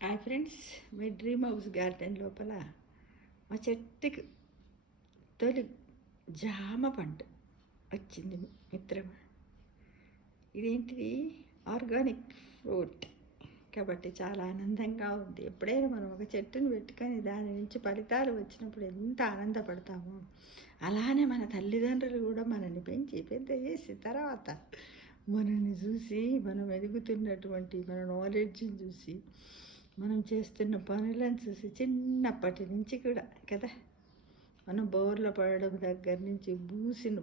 Hi friends, my dream house garden లోపల మా చెట్టుకి తొలి జామ పండు వచ్చింది మిత్రమా. ఇదేంటిది? ఆర్గానిక్ ఫ్రూట్ కాబట్టి చాలా ఆనందంగా ఉంది. ఎప్పుడైనా మనం ఒక చెట్టును పెట్టుకొని దాని నుంచి ఫలితాలు వచ్చినప్పుడు ఎంత ఆనందపడతామో, అలానే మన తల్లిదండ్రులు కూడా మనల్ని పెంచి పెద్ద చేసిన తర్వాత మనల్ని చూసి, మనం ఎదుగుతున్నటువంటి మన నాలెడ్జ్ని చూసి, మనం చేస్తున్న పనులను చూసి చిన్నప్పటి నుంచి కూడా కదా, మనం బోర్ల పడడం దగ్గర నుంచి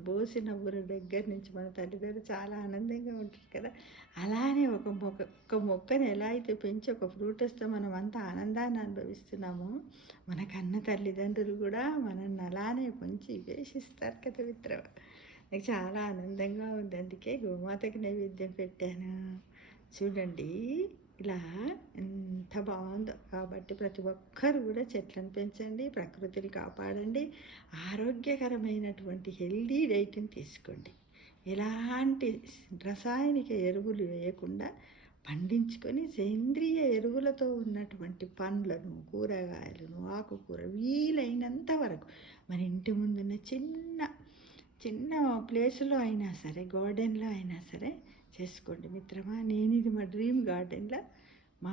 బోసి నవ్వుల దగ్గర నుంచి మన తల్లిదండ్రులు చాలా ఆనందంగా ఉంటుంది కదా. అలానే ఒక మొక్కని ఎలా అయితే పెంచి ఒక ఫ్రూట్ వస్తే మనం అంత ఆనందాన్ని అనుభవిస్తున్నామో, మన కన్న తల్లిదండ్రులు కూడా మనల్ని అలానే పెంచి వేషిస్తారు కదా మిత్రమా. నాకు చాలా ఆనందంగా ఉంది, అందుకే గోమాతకి నైవేద్యం పెట్టాను. చూడండి ఇలా ఎంత బాగుందో. కాబట్టి ప్రతి ఒక్కరు కూడా చెట్లను పెంచండి, ప్రకృతిని కాపాడండి, ఆరోగ్యకరమైనటువంటి హెల్దీ డైట్ని తీసుకోండి. ఎలాంటి రసాయనిక ఎరువులు వేయకుండా పండించుకొని సేంద్రియ ఎరువులతో ఉన్నటువంటి పండ్లను, కూరగాయలను, ఆకుకూర వీలైనంత వరకు మన ఇంటి ముందున్న చిన్న చిన్న ప్లేసులో అయినా సరే, గార్డెన్లో అయినా సరే చేసుకోండి మిత్రమా. నేను ఇది మా డ్రీమ్ గార్డెన్లో మా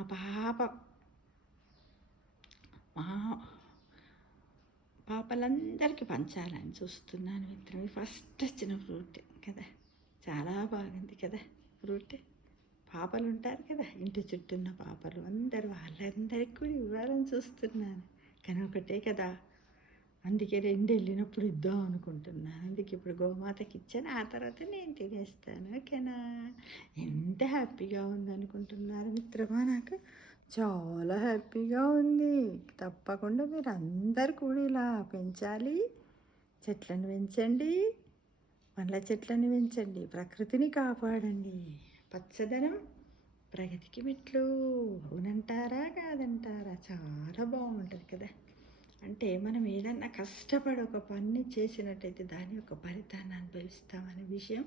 పాపలందరికీ పంచాలని చూస్తున్నాను మిత్రమా. ఫస్ట్ వచ్చిన ఫ్రూట్ కదా, చాలా బాగుంది కదా ఫ్రూట్. పాపలు ఉంటారు కదా, ఇంటి చుట్టూ ఉన్న పాపలు వాళ్ళందరికీ కూడా ఇవ్వాలని చూస్తున్నాను. కానీ ఒకటే కదా, అందుకే 2 వెళ్ళినప్పుడు ఇద్దాం అనుకుంటున్నాను. అందుకే ఇప్పుడు గోమాతకి ఇచ్చాను, ఆ తర్వాత నేను తినేస్తాను. ఓకేనా? ఎంత హ్యాపీగా ఉందనుకుంటున్నారు మిత్రమా. నాకు చాలా హ్యాపీగా ఉంది. తప్పకుండా మీరు అందరు కూడా ఇలా పెంచాలి. చెట్లను పెంచండి, పండ్ల చెట్లను పెంచండి, ప్రకృతిని కాపాడండి. పచ్చదనం ప్రగతికి మెట్లు. అవునంటారా కాదంటారా? చాలా బాగుంటుంది కదా. అంటే మనం ఏదన్నా కష్టపడి ఒక పని చేసినట్టయితే దాని యొక్క ఫలితాన్ని అనుభవిస్తామనే విషయం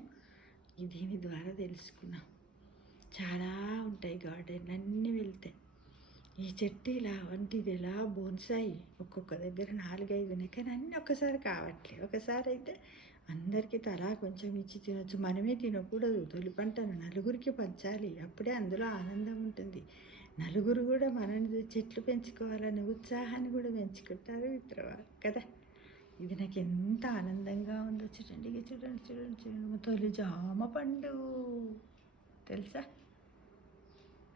దీని ద్వారా తెలుసుకున్నాం. చాలా ఉంటాయి గార్డెన్లు అన్నీ వెళ్తాయి. ఈ చెట్టు ఇలా వంటిది ఇలా బోన్సాయి ఒక్కొక్క దగ్గర 4-5 ఉన్నాయి, కానీ అన్నీ ఒక్కసారి కావట్లేదు. ఒకసారి అయితే అందరికీ తలా కొంచెం ఇచ్చి తినొచ్చు. మనమే తినకూడదు, తొలి పంటను నలుగురికి పంచాలి. అప్పుడే అందులో ఆనందం ఉంటుంది. నలుగురు కూడా మనని చెట్లు పెంచుకోవాలనే ఉత్సాహాన్ని కూడా పెంచుకుంటారు మిత్రమా కదా. ఇది నాకు ఎంత ఆనందంగా ఉందో చూడండి. చూడండి చూడండి చూడండి, తొలి జామ పండు తెలుసా.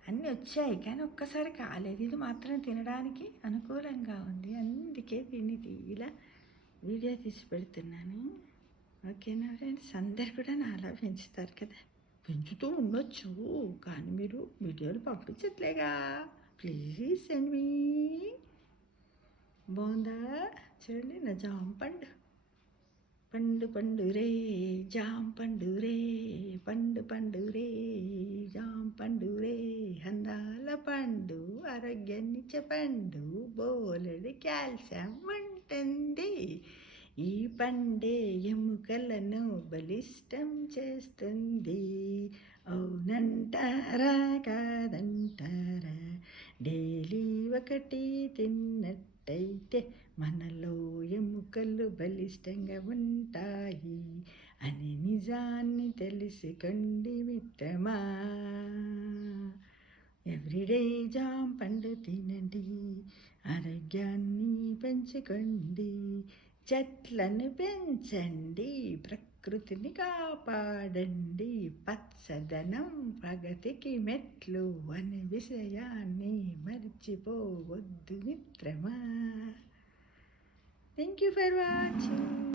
అన్నీ వచ్చాయి కానీ ఒక్కసారి కాలేదు. ఇది మాత్రం తినడానికి అనుకూలంగా ఉంది, అందుకే దీన్ని ఇలా వీడియో తీసి పెడుతున్నాను. ఓకేనా ఫ్రెండ్స్? అందరు కూడా నాలా పెంచుతారు కదా, పెంచుతూ ఉండొచ్చు, కానీ మీరు వీడియోలు పంపించట్లేగా. Please send me. బాగుందా? చూడండి నా జామ పండు. పండు పండు రే జామ పండు రే, పండు పండు రే జామ పండు రే, అందాల పండు, ఆరోగ్యాన్నిచ్చే పండు, బోలెడు కాల్షియం ఉంటుంది. ఈ పండే ఎముకలను బలిష్టం చేస్తుంది. అవునంటారా కాదంటారా? డైలీ ఒకటి తిన్నట్టయితే మనలో ఎముకలు బలిష్టంగా ఉంటాయి అని నిజాన్ని తెలుసుకోండి మిత్రమా. ఎవ్రీడే జామ పండు తినండి, ఆరోగ్యాన్ని పెంచుకోండి, చెట్లను పెంచండి, ప్రకృతిని కాపాడండి. పచ్చదనం ప్రగతికి మెట్లు అనే విషయాన్ని మర్చిపోవద్దు మిత్రమా. Thank you for watching.